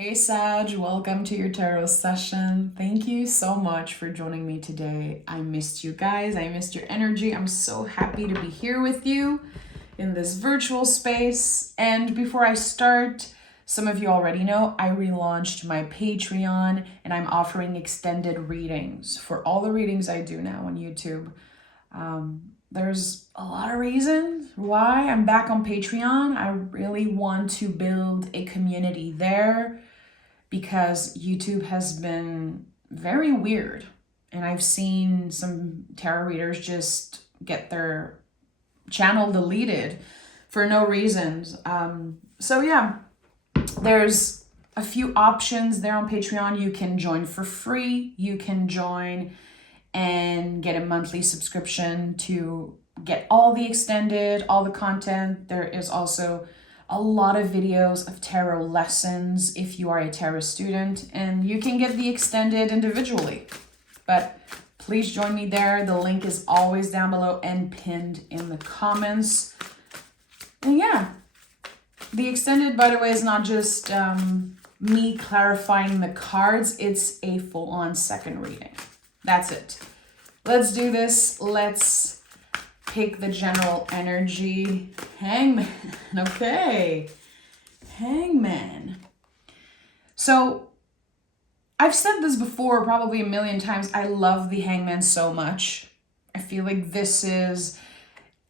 Hey Sag, welcome to your tarot session. Thank you so much for joining me today. I missed you guys. I missed your energy. I'm so happy to be here with you in this virtual space. And before I start, some of you already know I relaunched my Patreon and I'm offering extended readings for all the readings I do now on YouTube. There's a lot of reasons why I'm back on Patreon. I really want to build a community there because YouTube has been very weird. And I've seen some tarot readers just get their channel deleted for no reasons. So yeah, there's a few options there on Patreon. You can join for free. You can join and get a monthly subscription to get all the extended, all the content. There is also a lot of videos of tarot lessons if you are a tarot student, and you can get the extended individually. But please join me there. The link is always down below and pinned in the comments. And yeah, the extended, by the way, is not just me clarifying the cards. It's a full-on second reading. That's it. Let's do this. Let's pick the general energy. Hangman. Okay. Hangman. So I've said this before probably a million times. I love the Hangman so much. I feel like this is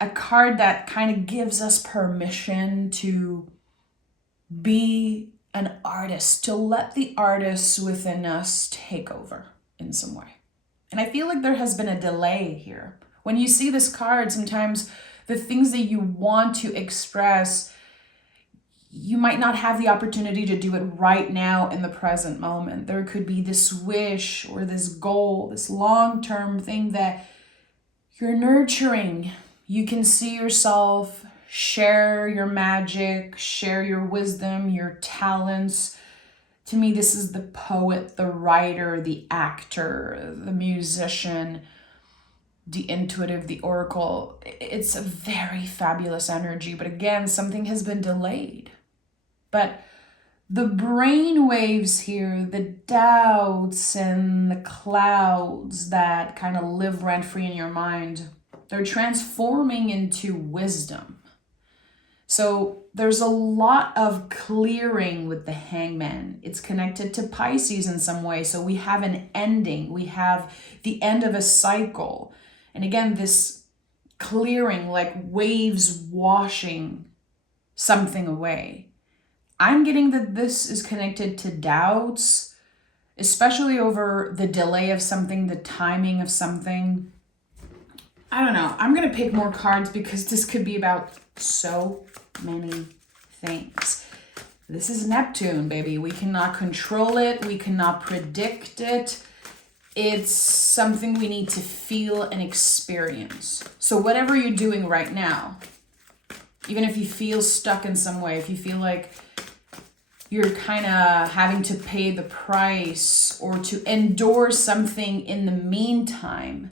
a card that kind of gives us permission to be an artist, to let the artists within us take over in some way. And I feel like there has been a delay here. When you see this card, sometimes the things that you want to express, you might not have the opportunity to do it right now in the present moment. There could be this wish or this goal, this long-term thing that you're nurturing. You can see yourself share your magic, share your wisdom, your talents. To me, this is the poet, the writer, the actor, the musician, the intuitive, the oracle. It's a very fabulous energy, but again, something has been delayed. But the brain waves here, the doubts and the clouds that kind of live rent-free in your mind, they're transforming into wisdom. So there's a lot of clearing with the Hangman. It's connected to Pisces in some way. So we have an ending. We have the end of a cycle. And again, this clearing, like waves washing something away. I'm getting that this is connected to doubts, especially over the delay of something, the timing of something. I don't know. I'm going to pick more cards because this could be about so many things. This is Neptune, baby. We cannot control it. We cannot predict it. It's something we need to feel and experience. So whatever you're doing right now, even if you feel stuck in some way, if you feel like you're kind of having to pay the price or to endure something in the meantime,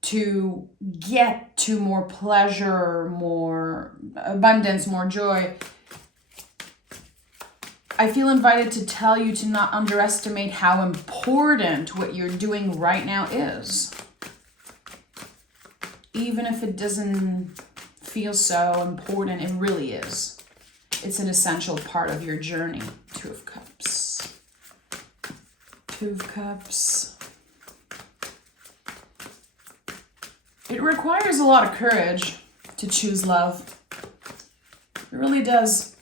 to get to more pleasure, more abundance, more joy, I feel invited to tell you to not underestimate how important what you're doing right now is. Even if it doesn't feel so important, it really is. It's an essential part of your journey. Two of Cups. Two of Cups. It requires a lot of courage to choose love. It really does.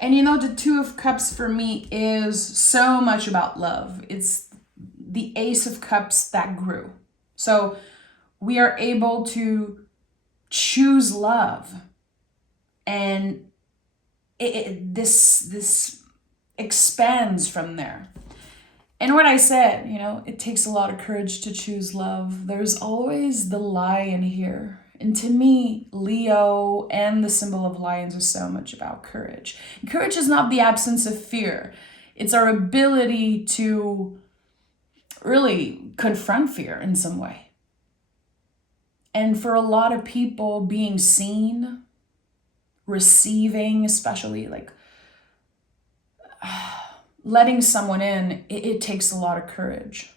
And you know, the Two of Cups for me is so much about love. It's the Ace of Cups that grew. So we are able to choose love. And this expands from there. And what I said, you know, it takes a lot of courage to choose love. There's always the lion here. And to me, Leo and the symbol of lions are so much about courage. And courage is not the absence of fear. It's our ability to really confront fear in some way. And for a lot of people, being seen, receiving, especially like letting someone in, it takes a lot of courage.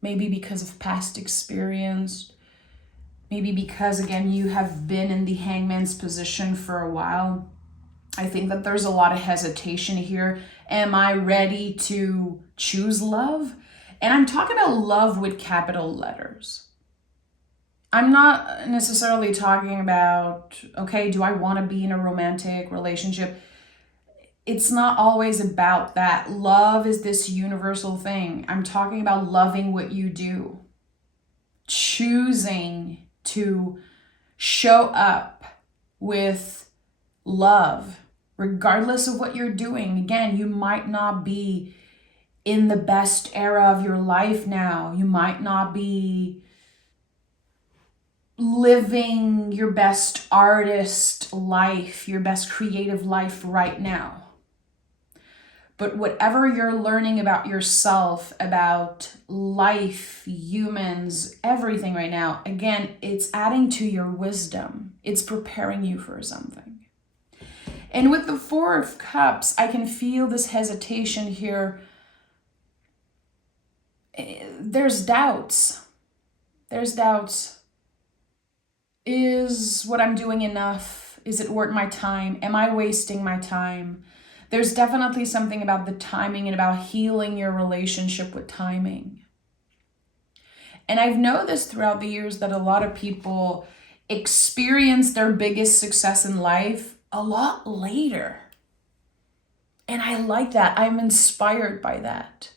Maybe because of past experience. Maybe because, again, you have been in the hangman's position for a while. I think that there's a lot of hesitation here. Am I ready to choose love? And I'm talking about love with capital letters. I'm not necessarily talking about, okay, do I want to be in a romantic relationship? It's not always about that. Love is this universal thing. I'm talking about loving what you do. Choosing to show up with love, regardless of what you're doing. Again, you might not be in the best era of your life now. You might not be living your best artist life, your best creative life right now. But whatever you're learning about yourself, about life, humans, everything right now, again, it's adding to your wisdom. It's preparing you for something. And with the Four of Cups, I can feel this hesitation here. There's doubts. There's doubts. Is what I'm doing enough? Is it worth my time? Am I wasting my time? There's definitely something about the timing and about healing your relationship with timing. And I've noticed throughout the years that a lot of people experience their biggest success in life a lot later. And I like that. I'm inspired by that.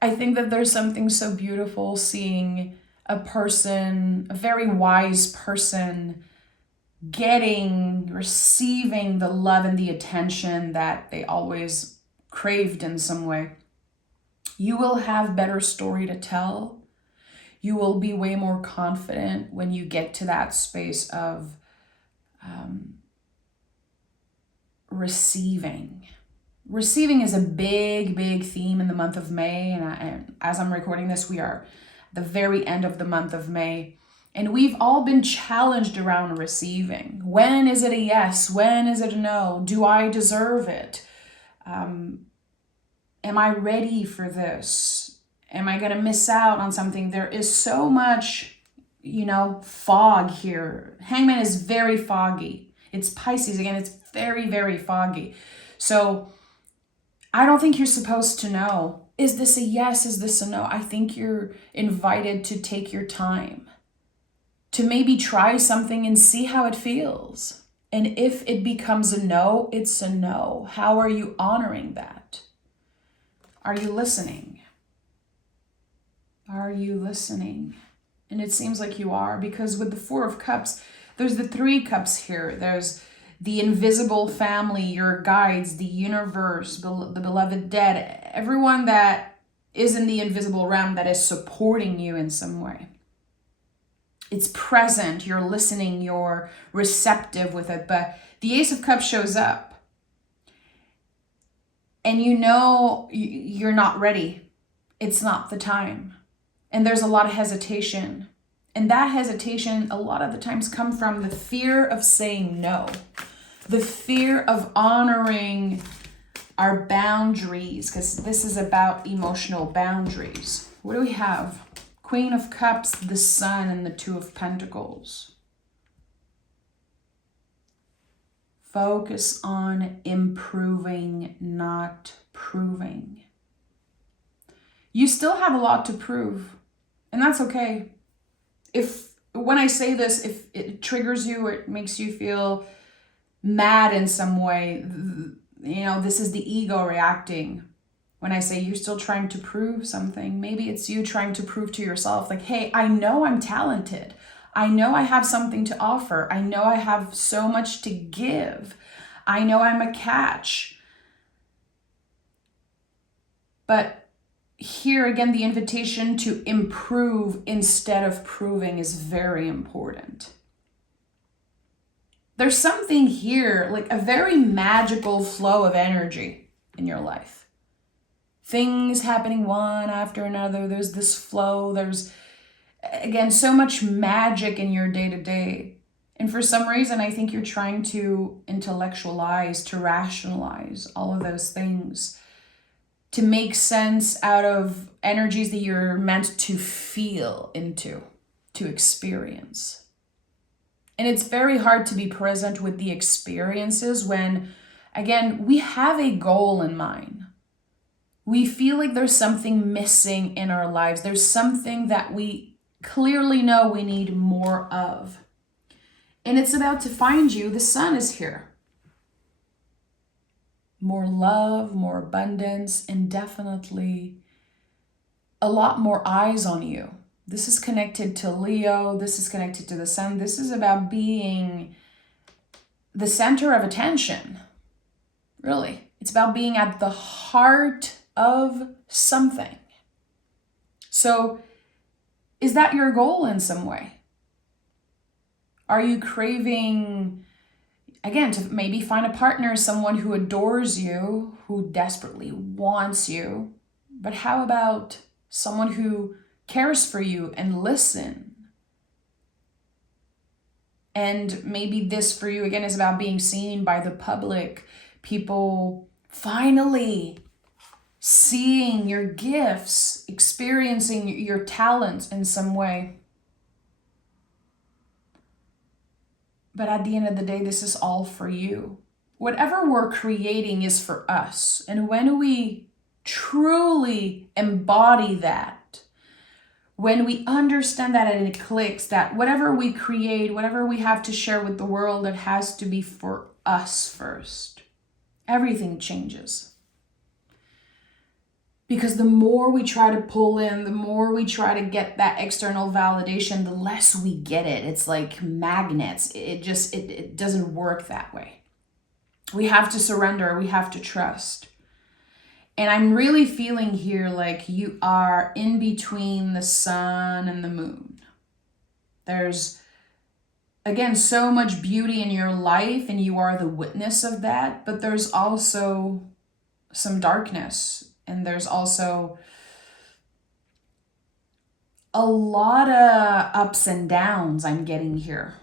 I think that there's something so beautiful seeing a person, a very wise person, receiving the love and the attention that they always craved in some way. You will have better story to tell. You will be way more confident when you get to that space of receiving. Receiving is a big, big theme in the month of May. And as I'm recording this, we are at the very end of the month of May. And we've all been challenged around receiving. When is it a yes? When is it a no? Do I deserve it? Am I ready for this? Am I going to miss out on something? There is so much, fog here. Hangman is very foggy. It's Pisces. Again, it's very, very foggy. So I don't think you're supposed to know. Is this a yes? Is this a no? I think you're invited to take your time, to maybe try something and see how it feels. And if it becomes a no, it's a no. How are you honoring that? Are you listening? Are you listening? And it seems like you are, because with the Four of Cups, there's the Three Cups here. There's the invisible family, your guides, the universe, the beloved dead, everyone that is in the invisible realm that is supporting you in some way. It's present, you're listening, you're receptive with it. But the Ace of Cups shows up. And you're not ready. It's not the time. And there's a lot of hesitation. And that hesitation a lot of the times come from the fear of saying no. The fear of honoring our boundaries, because this is about emotional boundaries. What do we have? Queen of Cups, the Sun, and the Two of Pentacles. Focus on improving, not proving. You still have a lot to prove, and that's okay. When I say this, if it triggers you or it makes you feel mad in some way, this is the ego reacting. When I say you're still trying to prove something, maybe it's you trying to prove to yourself, like, hey, I know I'm talented. I know I have something to offer. I know I have so much to give. I know I'm a catch. But here again, the invitation to improve instead of proving is very important. There's something here, like a very magical flow of energy in your life. Things happening one after another. There's this flow. There's, again, so much magic in your day-to-day. And for some reason, I think you're trying to intellectualize, to rationalize all of those things. to make sense out of energies that you're meant to feel into, to experience. And it's very hard to be present with the experiences when, again, we have a goal in mind. We feel like there's something missing in our lives. There's something that we clearly know we need more of. And it's about to find you. The sun is here. More love, more abundance, and definitely a lot more eyes on you. This is connected to Leo. This is connected to the sun. This is about being the center of attention. Really. It's about being at the heart of something. So, is that your goal in some way? Are you craving, again, to maybe find a partner, someone who adores you, who desperately wants you? But how about someone who cares for you and listen? And maybe this for you, again, is about being seen by the public. People finally seeing your gifts, experiencing your talents in some way. But at the end of the day, this is all for you. Whatever we're creating is for us. And when we truly embody that, when we understand that and it clicks, that whatever we create, whatever we have to share with the world, it has to be for us first. Everything changes. Because the more we try to pull in, the more we try to get that external validation, the less we get it. It's like magnets. It doesn't work that way. We have to surrender. We have to trust. And I'm really feeling here like you are in between the sun and the moon. There's, again, so much beauty in your life and you are the witness of that. But there's also some darkness. And there's also a lot of ups and downs I'm getting here.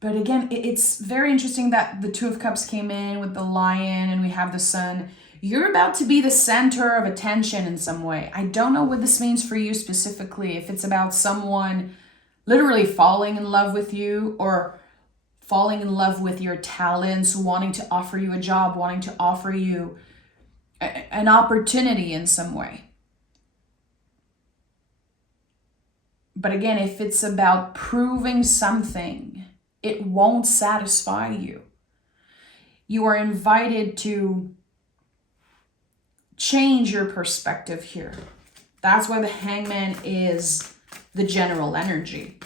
But again, it's very interesting that the Two of Cups came in with the Lion and we have the Sun. You're about to be the center of attention in some way. I don't know what this means for you specifically. If it's about someone literally falling in love with you or falling in love with your talents, wanting to offer you a job, wanting to offer you an opportunity in some way. But again, if it's about proving something, it won't satisfy you. You are invited to change your perspective here. That's why the Hangman is the general energy.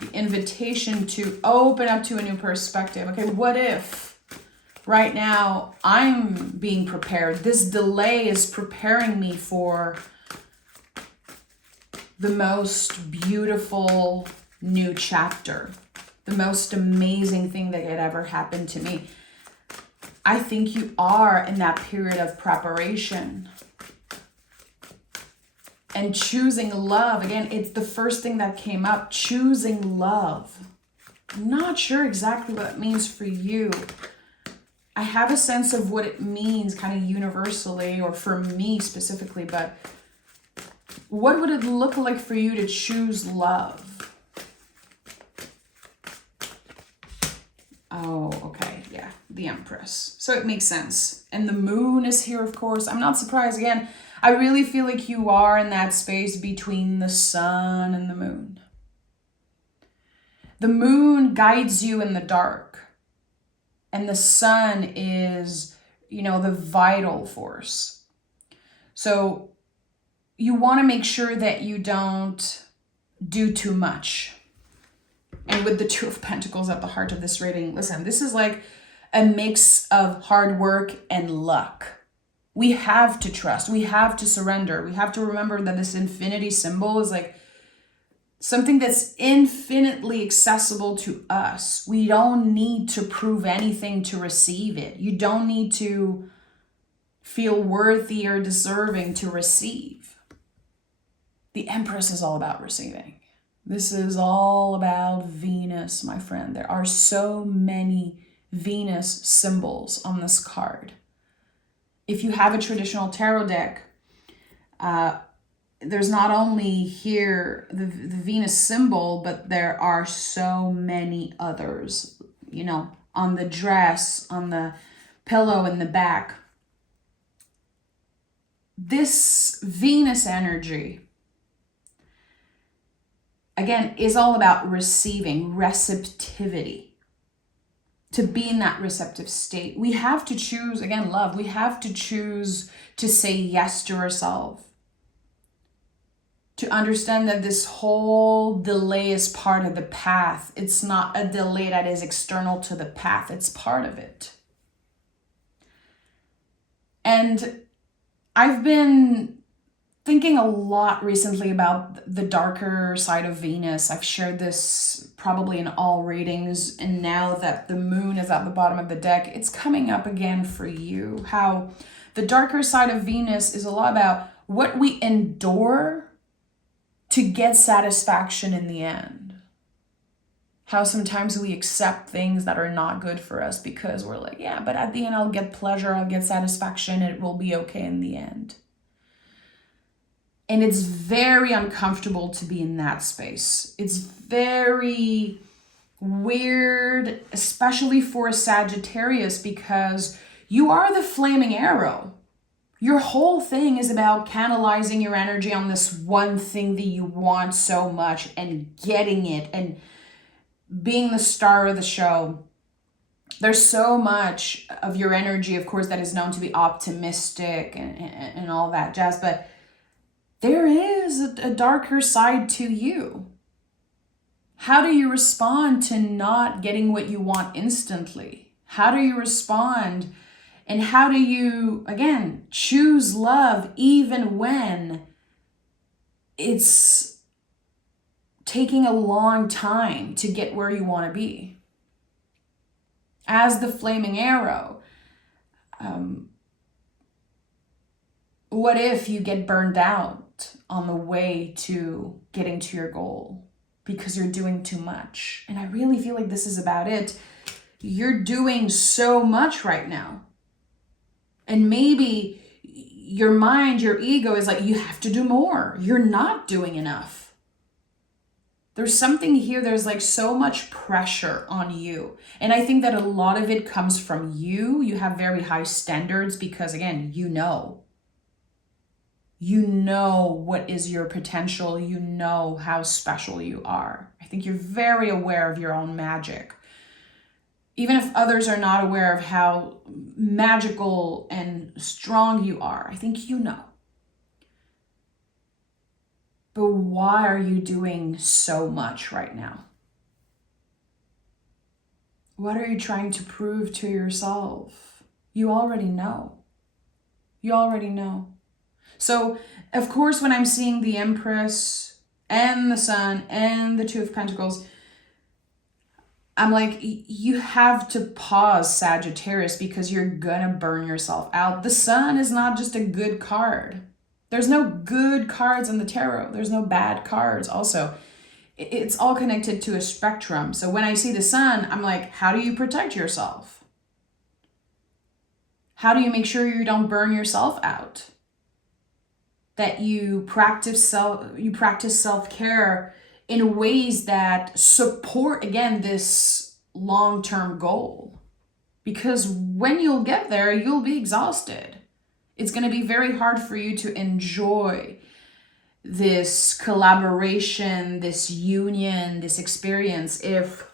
The invitation to open up to a new perspective. Okay, what if right now I'm being prepared? This delay is preparing me for the most beautiful new chapter, the most amazing thing that could ever happen to me. I think you are in that period of preparation and choosing love. Again, it's the first thing that came up, choosing love. I'm not sure exactly what it means for you. I have a sense of what it means kind of universally or for me specifically, but what would it look like for you to choose love? Oh, okay, yeah, the Empress. So it makes sense. And the moon is here, of course. I'm not surprised. Again, I really feel like you are in that space between the sun and the moon. The moon guides you in the dark. And the sun is, the vital force. So you want to make sure that you don't do too much. And with the Two of Pentacles at the heart of this reading, listen, this is like a mix of hard work and luck. We have to trust. We have to surrender. We have to remember that this infinity symbol is like something that's infinitely accessible to us. We don't need to prove anything to receive it. You don't need to feel worthy or deserving to receive. The Empress is all about receiving. This is all about Venus, my friend. There are so many Venus symbols on this card. if you have a traditional tarot deck, there's not only here the Venus symbol, but there are so many others, you know, on the dress, on the pillow in the back. This Venus energy, again, is all about receiving, receptivity. To be in that receptive state, we have to choose, again, love. We have to choose to say yes to ourselves. To understand that this whole delay is part of the path. It's not a delay that is external to the path. It's part of it. And I've been thinking a lot recently about the darker side of Venus. I've shared this probably in all readings. And now that the moon is at the bottom of the deck, it's coming up again for you. How the darker side of Venus is a lot about what we endure to get satisfaction in the end. How sometimes we accept things that are not good for us because we're like, yeah, but at the end I'll get pleasure, I'll get satisfaction, it will be okay in the end. And it's very uncomfortable to be in that space. It's very weird, especially for a Sagittarius, because you are the flaming arrow. Your whole thing is about canalizing your energy on this one thing that you want so much and getting it and being the star of the show. There's so much of your energy, of course, that is known to be optimistic and all that jazz, but there is a darker side to you. How do you respond to not getting what you want instantly? How do you respond? And how do you, again, choose love even when it's taking a long time to get where you want to be? As the flaming arrow, what if you get burned out on the way to getting to your goal because you're doing too much? And I really feel like this is about it. You're doing so much right now. And maybe your mind, your ego is like, you have to do more. You're not doing enough. There's something here, there's like so much pressure on you. And I think that a lot of it comes from you. You have very high standards because, again, you know what is your potential. You know how special you are. I think you're very aware of your own magic. Even if others are not aware of how magical and strong you are, I think you know. But why are you doing so much right now? What are you trying to prove to yourself? You already know. You already know. So, of course, when I'm seeing the Empress and the Sun and the Two of Pentacles, I'm like, you have to pause, Sagittarius, because you're gonna burn yourself out. The Sun is not just a good card. There's no good cards in the tarot. There's no bad cards. Also, it's all connected to a spectrum. So when I see the Sun, I'm like, how do you protect yourself? How do you make sure you don't burn yourself out? That you practice self-care in ways that support, again, this long-term goal. Because when you'll get there, you'll be exhausted. It's going to be very hard for you to enjoy this collaboration, this union, this experience if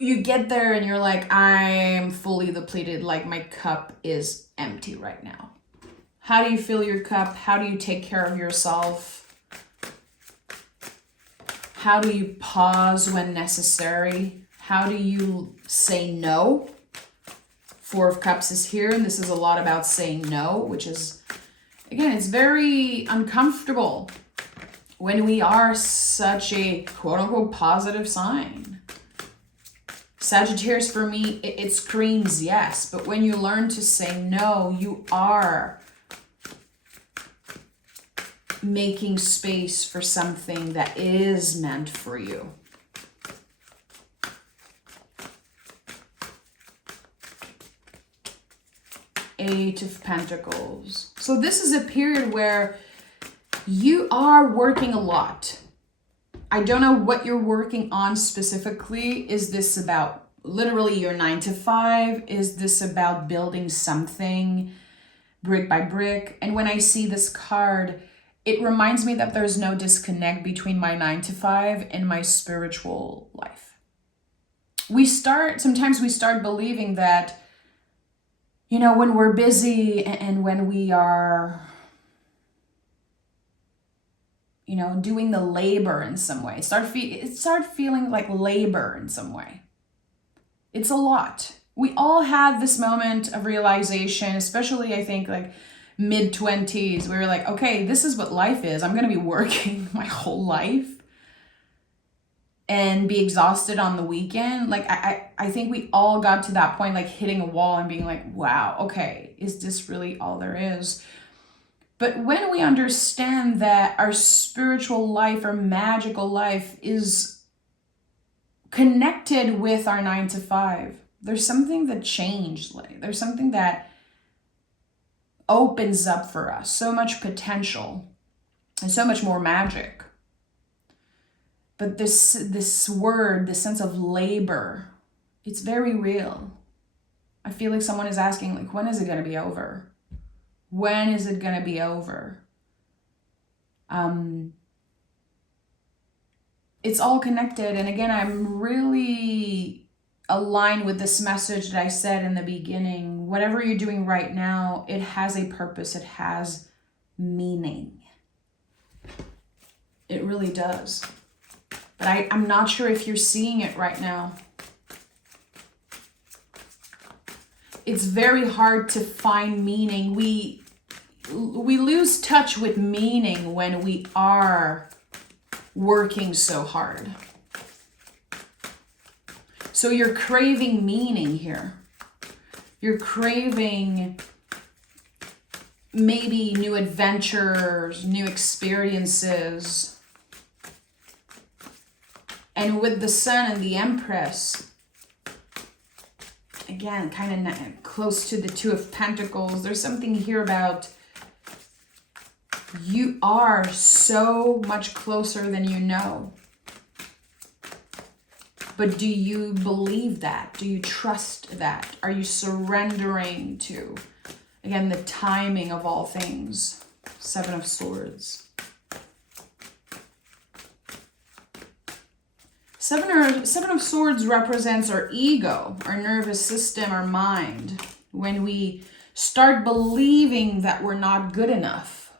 you get there and you're like, I'm fully depleted, like my cup is empty right now. How do you fill your cup? How do you take care of yourself? How do you pause when necessary? How do you say no? Four of Cups is here, and this is a lot about saying no, which is, again, it's very uncomfortable when we are such a quote-unquote positive sign. Sagittarius, for me, it screams yes, but when you learn to say no, you are making space for something that is meant for you. Eight of Pentacles. So this is a period where you are working a lot. I don't know what you're working on specifically. Is this about literally your 9 to 5? Is this about building something brick by brick? And when I see this card, it reminds me that there's no disconnect between my 9 to 5 and my spiritual life. Sometimes we start believing that, you know, when we're busy and when we are, you know, doing the labor in some way, start feeling like labor in some way. It's a lot. We all had this moment of realization, especially I think like mid-20s. We were like, okay, this is what life is. I'm going to be working my whole life and be exhausted on the weekend. Like I think we all got to that point, like hitting a wall and being like, wow, okay, is this really all there is? But when we understand that our spiritual life, our magical life is connected with our 9 to 5, there's something that changed. Like, there's something that opens up for us, so much potential and so much more magic. But this word, this sense of labor, it's very real. I feel like someone is asking, like, when is it going to be over? When is it going to be over? It's all connected. And again, I'm really aligned with this message that I said in the beginning. Whatever you're doing right now, it has a purpose. It has meaning. It really does. But I'm not sure if you're seeing it right now. It's very hard to find meaning. We lose touch with meaning when we are working so hard. So you're craving meaning here. You're craving maybe new adventures, new experiences. And with the Sun and the Empress, again, kind of close to the Two of Pentacles, there's something here about you are so much closer than you know. But do you believe that? Do you trust that? Are you surrendering to, again, the timing of all things? Seven of Swords. Seven of Swords represents our ego, our nervous system, our mind. When we start believing that we're not good enough.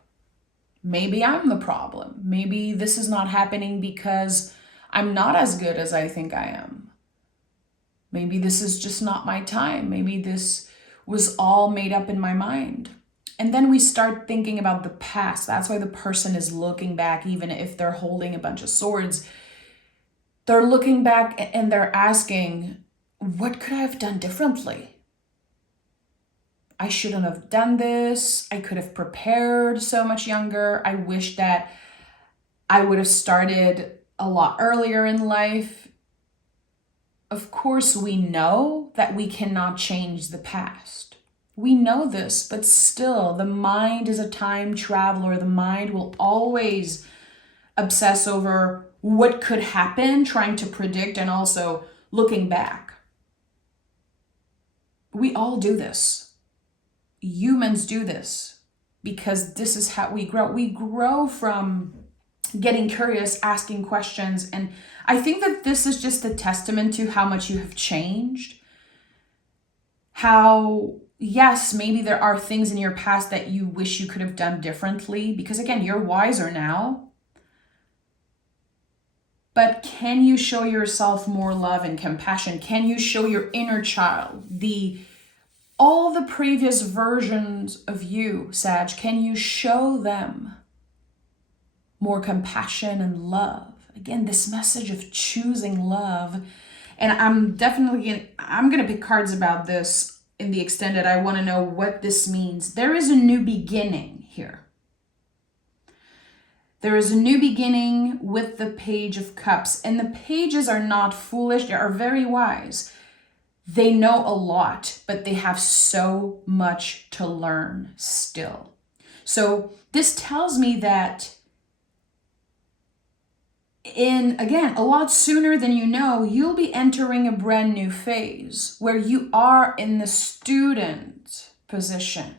Maybe I'm the problem. Maybe this is not happening because I'm not as good as I think I am. Maybe this is just not my time. Maybe this was all made up in my mind. And then we start thinking about the past. That's why the person is looking back, even if they're holding a bunch of swords. They're looking back and they're asking, what could I have done differently? I shouldn't have done this. I could have prepared so much younger. I wish that I would have started a lot earlier in life. Of course, we know that we cannot change the past. We know this, but still, the mind is a time traveler. The mind will always obsess over what could happen, trying to predict, and also looking back. We all do this. Humans do this because this is how we grow. We grow from getting curious, asking questions. And I think that this is just a testament to how much you have changed. How, yes, maybe there are things in your past that you wish you could have done differently because, again, you're wiser now. But can you show yourself more love and compassion? Can you show your inner child, all the previous versions of you, Sag, can you show them more compassion and love? Again, this message of choosing love. And I'm going to pick cards about this in the extended. I want to know what this means. There is a new beginning here. There is a new beginning with the Page of Cups. And the pages are not foolish. They are very wise. They know a lot, but they have so much to learn still. So this tells me that again, a lot sooner than you know, you'll be entering a brand new phase where you are in the student position.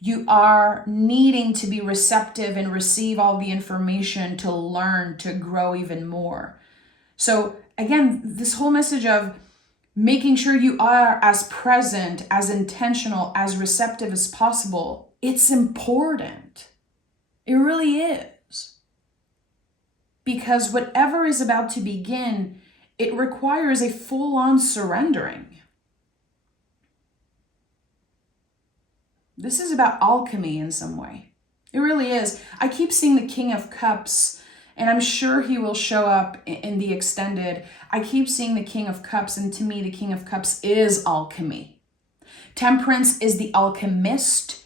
You are needing to be receptive and receive all the information to learn, to grow even more. So again, this whole message of making sure you are as present, as intentional, as receptive as possible, it's important. It really is. Because whatever is about to begin, it requires a full-on surrendering. This is about alchemy in some way. It really is. I keep seeing the King of Cups, and I'm sure he will show up in the extended. I keep seeing the King of Cups, and to me, the King of Cups is alchemy. Temperance is the alchemist.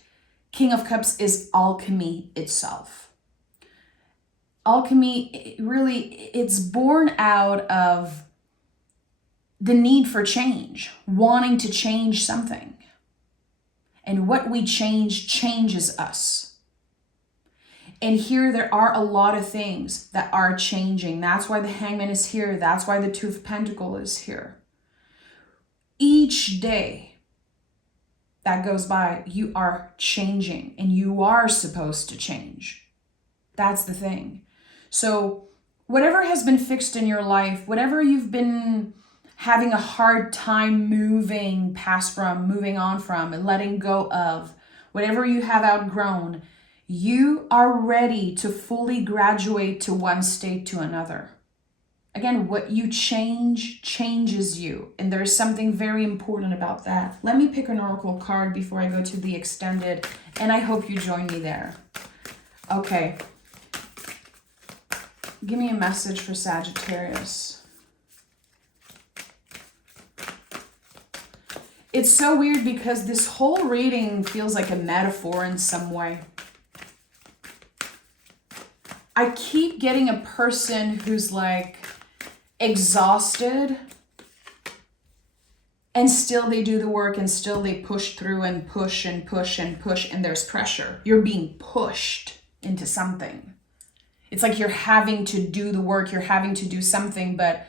King of Cups is alchemy itself. Alchemy, it's born out of the need for change, wanting to change something. And what we change changes us. And here there are a lot of things that are changing. That's why the Hangman is here. That's why the Two of Pentacles is here. Each day that goes by, you are changing, and you are supposed to change. That's the thing. So whatever has been fixed in your life, whatever you've been having a hard time moving past from, moving on from, and letting go of, whatever you have outgrown, you are ready to fully graduate to one state to another. Again, what you change changes you. And there's something very important about that. Let me pick an oracle card before I go to the extended, and I hope you join me there. Okay. Give me a message for Sagittarius. It's so weird because this whole reading feels like a metaphor in some way. I keep getting a person who's like exhausted, and still they do the work, and still they push through and push and push and push, and there's pressure. You're being pushed into something. It's like you're having to do the work, you're having to do something, but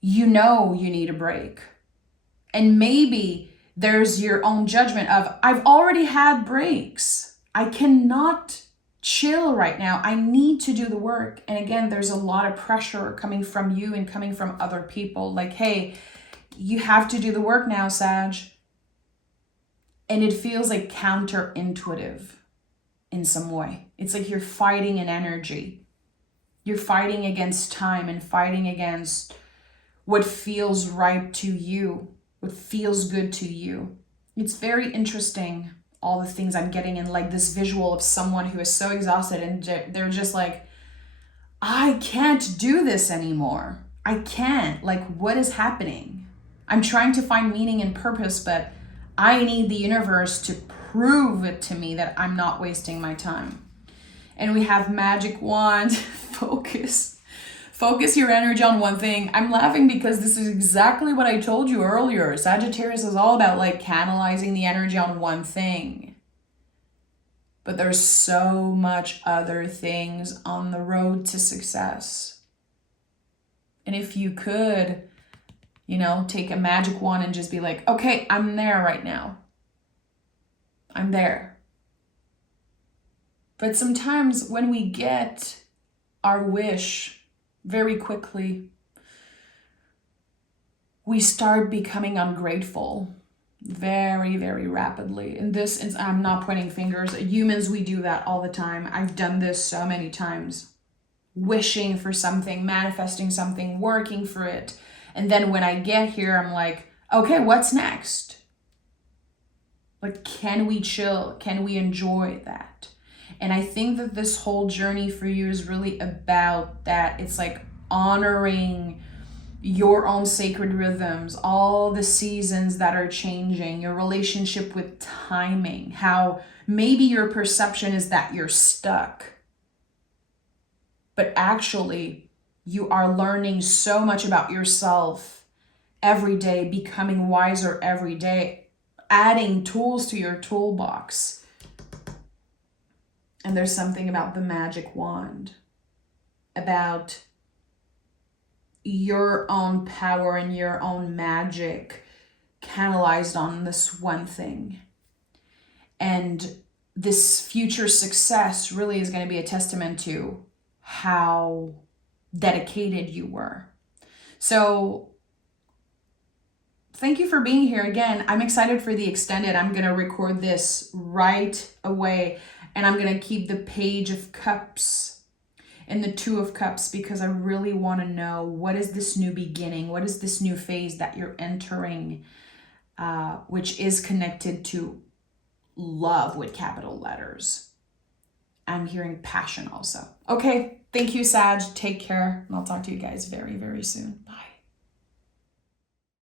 you know you need a break. And maybe there's your own judgment of, I've already had breaks. I cannot chill right now. I need to do the work. And again, there's a lot of pressure coming from you and coming from other people. Like, hey, you have to do the work now, Sag. And it feels like counterintuitive in some way. It's like you're fighting an energy. You're fighting against time and fighting against what feels right to you, what feels good to you. It's very interesting, all the things I'm getting, in like this visual of someone who is so exhausted and they're just like, I can't do this anymore. I can't. Like, what is happening? I'm trying to find meaning and purpose, but I need the universe to prove it to me that I'm not wasting my time. And we have magic wand, focus. Focus your energy on one thing. I'm laughing because this is exactly what I told you earlier. Sagittarius is all about like canalizing the energy on one thing. But there's so much other things on the road to success. And if you could, take a magic wand and just be like, okay, I'm there right now. I'm there. But sometimes when we get our wish very quickly, we start becoming ungrateful very, very rapidly. And this is, I'm not pointing fingers. Humans, we do that all the time. I've done this so many times. Wishing for something, manifesting something, working for it. And then when I get here, I'm like, okay, what's next? Like, can we chill? Can we enjoy that? And I think that this whole journey for you is really about that. It's like honoring your own sacred rhythms, all the seasons that are changing, your relationship with timing, how maybe your perception is that you're stuck. But actually, you are learning so much about yourself every day, becoming wiser every day, adding tools to your toolbox. And there's something about the magic wand, about your own power and your own magic canalized on this one thing. And this future success really is going to be a testament to how dedicated you were. So thank you for being here again. I'm excited for the extended. I'm going to record this right away, and I'm going to keep the Page of Cups and the Two of Cups because I really want to know, what is this new beginning? What is this new phase that you're entering, which is connected to love with capital letters. I'm hearing passion also. Okay, thank you, Sag. Take care, and I'll talk to you guys very, very soon. Bye.